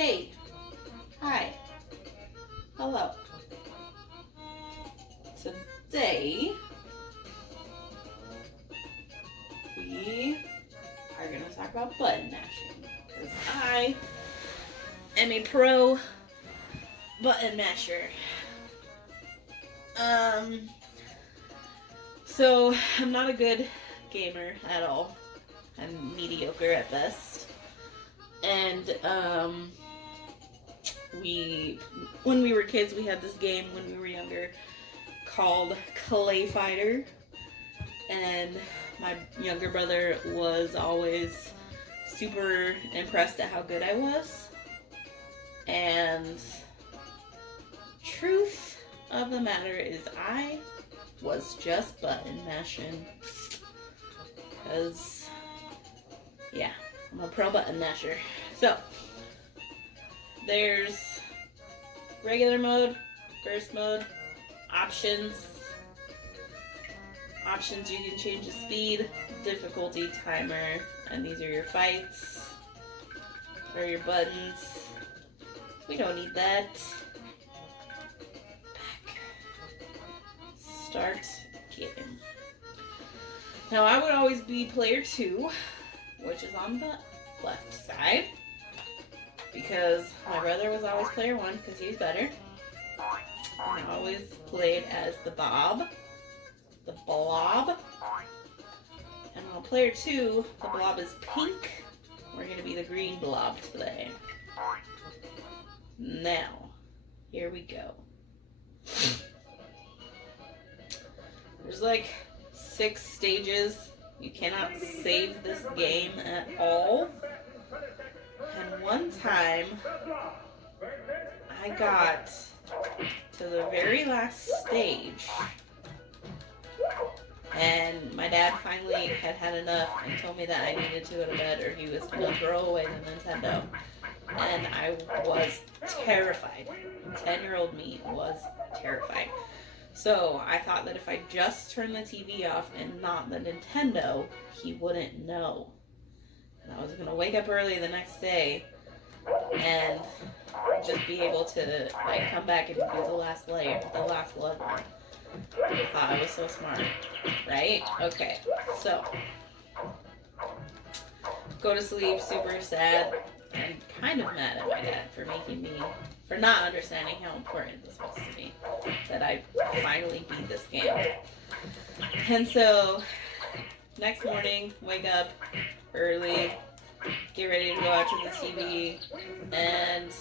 Hey. Hi. Hello. Today, we are going to talk about button mashing. Because I am a pro button masher. So, I'm not a good gamer at all. I'm mediocre at best. And, when we were kids, we had this game when we were younger called Clay Fighter. And my younger brother was always super impressed at how good I was. And truth of the matter is I was just button mashing. Because, yeah, I'm a pro button masher. So, there's regular mode, burst mode, options. Options, you can change the speed, difficulty, timer, and these are your fights, or your buttons. We don't need that. Back. Start game. Now I would always be player 2, which is on the left side, because my brother was always player 1 because he was better. And I always played as the blob. And on player 2, the blob is pink. We're going to be the green blob today. Now, here we go. There's like 6 stages. You cannot save this game at all. And one time, I got to the very last stage, and my dad finally had enough and told me that I needed to go to bed or he was going to throw away the Nintendo. And I was terrified. 10-year-old me was terrified. So I thought that if I just turned the TV off and not the Nintendo, he wouldn't know. And I was going to wake up early the next day and just be able to like come back and do the last layer, the last level. I thought I was so smart, right? Okay, so go to sleep, super sad, and kind of mad at my dad for not understanding how important this was to me, that I finally beat this game. And so, next morning, wake up early, get ready to go out to the TV, and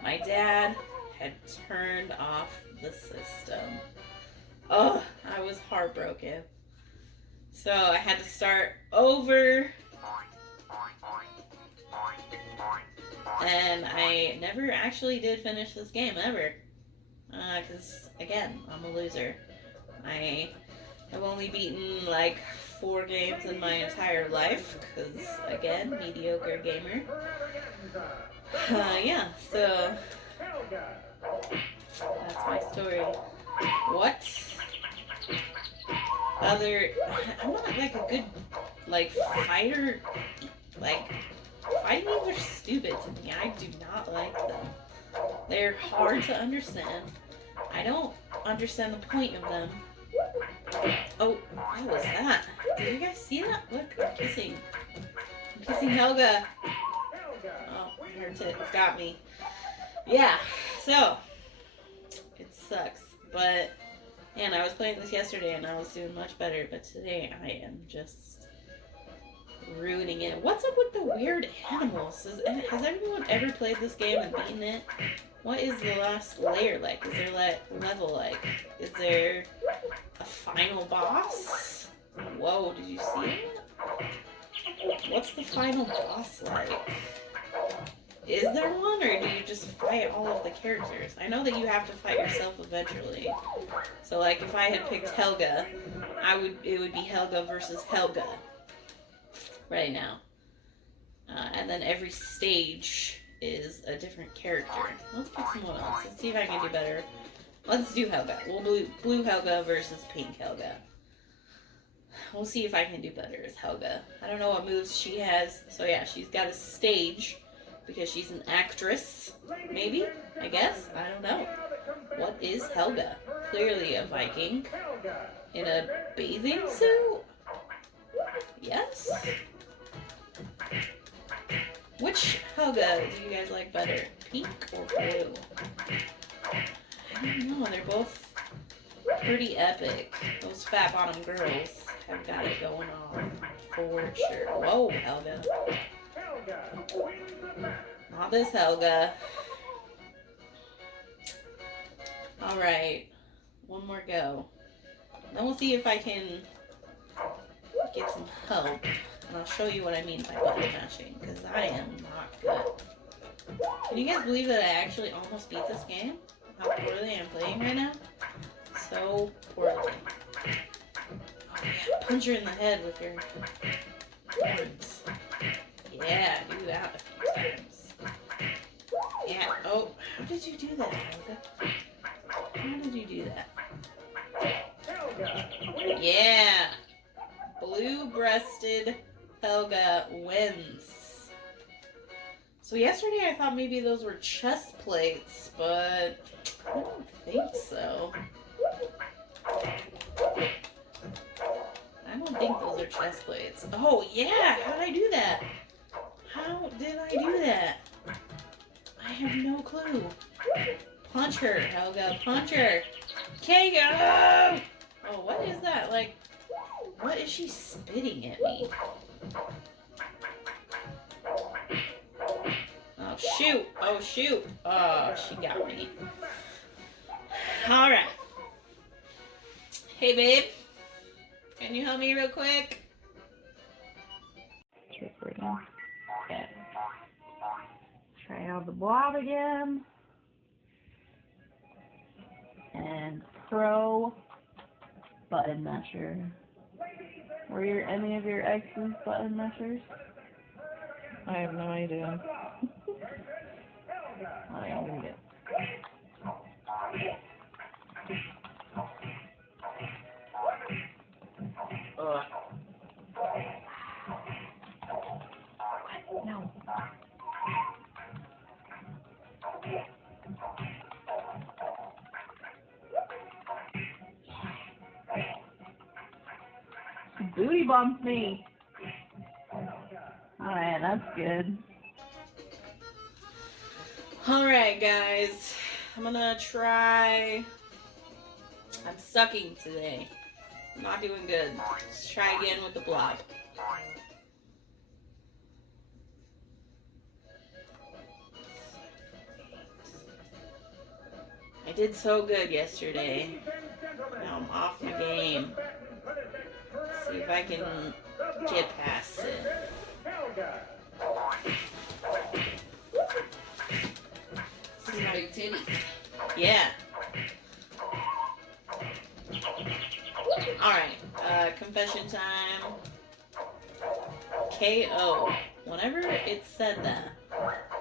my dad had turned off the system. Oh, I was heartbroken. So I had to start over. And I never actually did finish this game ever. Because, again, I'm a loser. I have only beaten like 4 games in my entire life. Because, again, mediocre gamer. Yeah, so that's my story. What other... I'm not like a good like fighter. Like, fighting games are stupid to me. I do not like them. They're hard to understand. I don't understand the point of them. Oh, what was that? Did you guys see that? Look, I'm kissing. I'm kissing Helga. Oh, her tits got me. Yeah, so it sucks. But, man, I was playing this yesterday and I was doing much better. But today I am just ruining it. What's up with the weird animals? Has everyone ever played this game and beaten it? What is the last layer like? Is there like level like? Is there a final boss? Whoa, did you see it? What's the final boss like? Is there one, or do you just fight all of the characters? I know that you have to fight yourself eventually. So like if I had picked Helga, it would be Helga versus Helga right now. And then every stage is a different character. Let's pick someone else. Let's see if I can do better. Let's do Helga. We'll do blue Helga versus pink Helga. We'll see if I can do better as Helga. I don't know what moves she has. So yeah, she's got a stage because she's an actress. Maybe? I guess? I don't know. What is Helga? Clearly a Viking. In a bathing suit? Yes? Which Helga do you guys like better? Pink or blue? I don't know. They're both pretty epic. Those fat bottom girls have got it going on for sure. Whoa, Helga. Not this Helga. Alright. One more go. Then we'll see if I can get some help. And I'll show you what I mean by button mashing. Because I am not good. Can you guys believe that I actually almost beat this game? How poorly I'm playing right now? So poorly. Oh yeah, punch her in the head with your horns. Yeah, do that a few times. Yeah, oh, how did you do that, Helga? How did you do that? Yeah! Blue-breasted Helga wins. So yesterday I thought maybe those were chest plates, but I don't think so. I don't think those are chest plates. Oh yeah, how did I do that? How did I do that? I have no clue. Punch her, Helga, punch her. Kago! Oh, what is that? Like, what is she spitting at me? Oh, shoot. Oh, shoot. Oh, she got me. Alright. Hey, babe. Can you help me real quick? It's recording. Okay. Try out the blob again. And pro button masher. Were any of your exes button mashers? I have no idea. I don't read it. No. Booty bumped me. Alright, that's good. Alright, guys. I'm gonna try. I'm sucking today. I'm not doing good. Let's try again with the blob. I did so good yesterday. Now I'm off my game. See if I can get past it. See my big titties. Yeah. Alright, confession time. KO. Whenever it said that,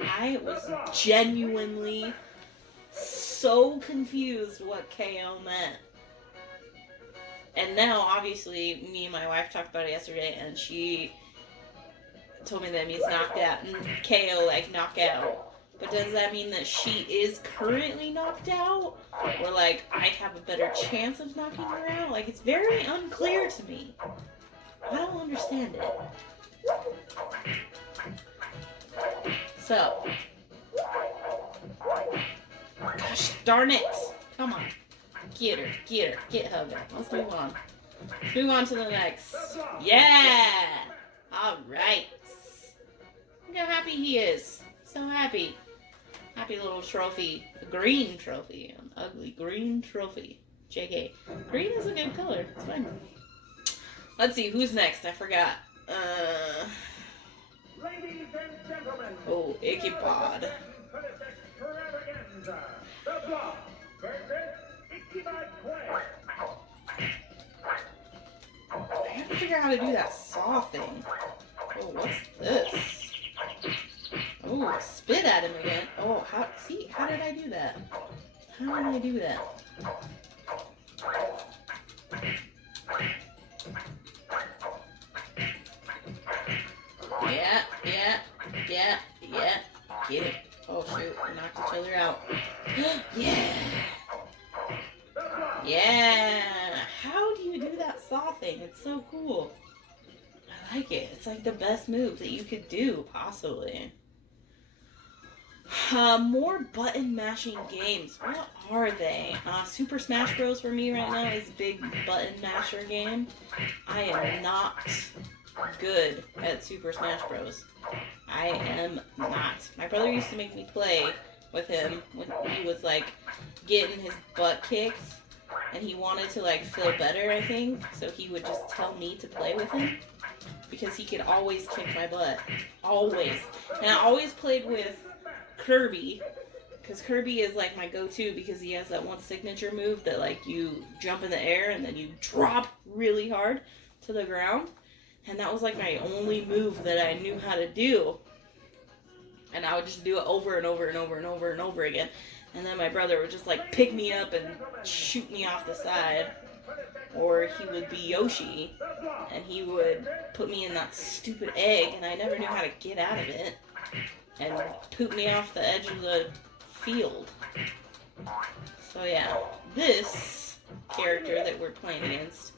I was genuinely so confused what KO meant. And now, obviously, me and my wife talked about it yesterday, and she told me that it means knocked out, and KO, like, knockout. But does that mean that she is currently knocked out? Or, like, I have a better chance of knocking her out? Like, it's very unclear to me. I don't understand it. So. Gosh darn it. Come on. Get her. Get Helga. Let's move on. Let's move on to the next. Yeah! Alright. Look how happy he is. So happy. Happy little trophy. A green trophy. An ugly green trophy. JK. Green is a good color. It's fine. Let's see. Who's next? I forgot. Ladies and gentlemen. Oh, Ichabod. I have to figure out how to do that saw thing. Oh, what's this? Oh, spit at him again. Oh, how did I do that? How did I do that? Yeah. Get it. Oh shoot, we knocked each other out. Yeah! Yeah! How do you do that saw thing? It's so cool. I like it. It's like the best move that you could do, possibly. More button mashing games. What are they? Super Smash Bros. For me right now is a big button masher game. I am not good at Super Smash Bros. I am not. My brother used to make me play with him when he was like getting his butt kicked and he wanted to like feel better, I think. So he would just tell me to play with him because he could always kick my butt. Always. And I always played with Kirby, because Kirby is like my go-to because he has that one signature move that like you jump in the air and then you drop really hard to the ground, and that was like my only move that I knew how to do, and I would just do it over and over and over and over and over again, and then my brother would just like pick me up and shoot me off the side, or he would be Yoshi and he would put me in that stupid egg and I never knew how to get out of it and poop me off the edge of the field. So yeah, this character that we're playing against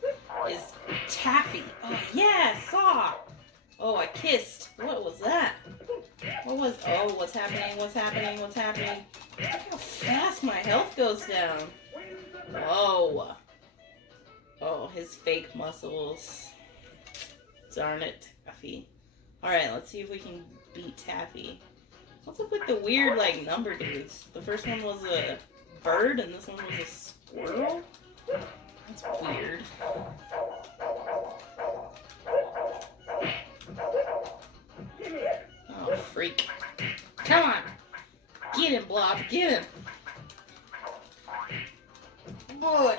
is Taffy. Oh yeah, saw! Oh, I kissed. What was that? Oh, what's happening? What's happening? What's happening? Look how fast my health goes down. Whoa. Oh, his fake muscles. Darn it, Taffy. Alright, let's see if we can beat Taffy. What's up with the weird, like, number dudes? The first one was a bird, and this one was a squirrel? That's weird. Oh, freak. Come on! Get him, Blob, get him! Boy.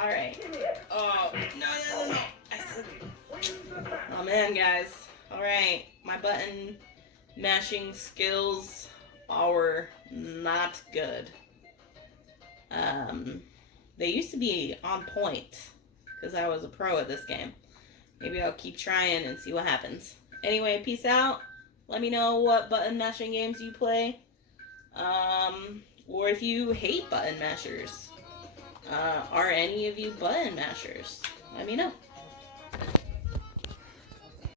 Alright. Oh, no. Oh man, guys. Alright, my button mashing skills are not good. They used to be on point because I was a pro at this game. Maybe I'll keep trying and see what happens. Anyway, peace out. Let me know what button mashing games you play. Or if you hate button mashers. Are any of you button mashers? Let me know.